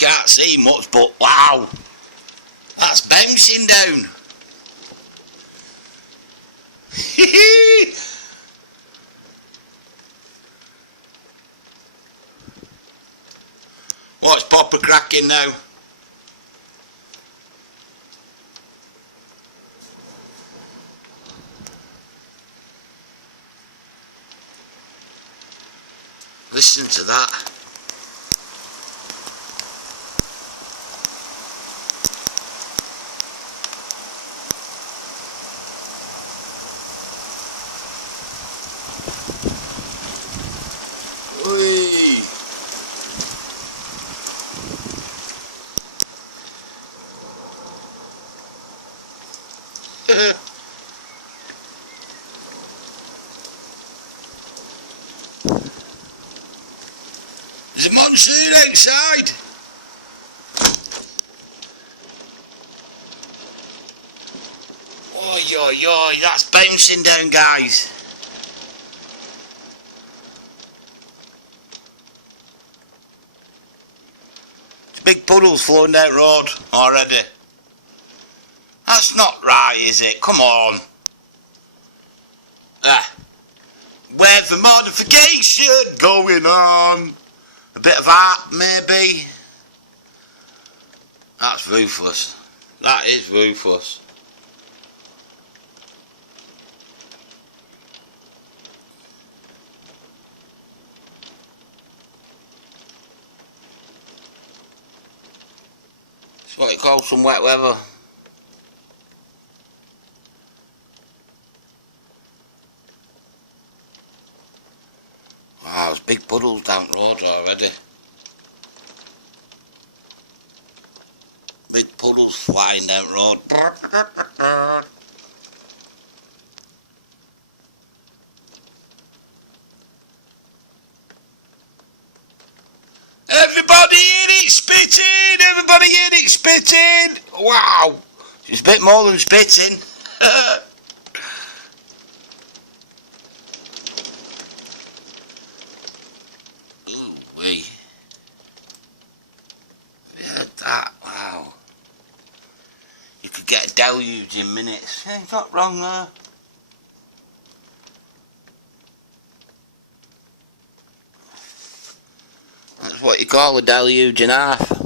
can't see much, but wow, that's bouncing down. What's Papa cracking now? Listen to that. Whee! There's a monsoon outside. Oi, oi, oi, that's bouncing down, guys. It's big puddles flowing down the road already. That's not right, is it? Come on. Weather modification going on. A bit of art, maybe. That's ruthless. That is ruthless. It's what you call some wet weather. Wow, there's big puddles down the road already. Big puddles flying down the road. Everybody in it spitting! Everybody in it spitting! Wow! It's a bit more than spitting. Ooh wee. Have you heard that? Wow. You could get a deluge in minutes. Yeah, you're not wrong there. That's what you call a deluge and a half.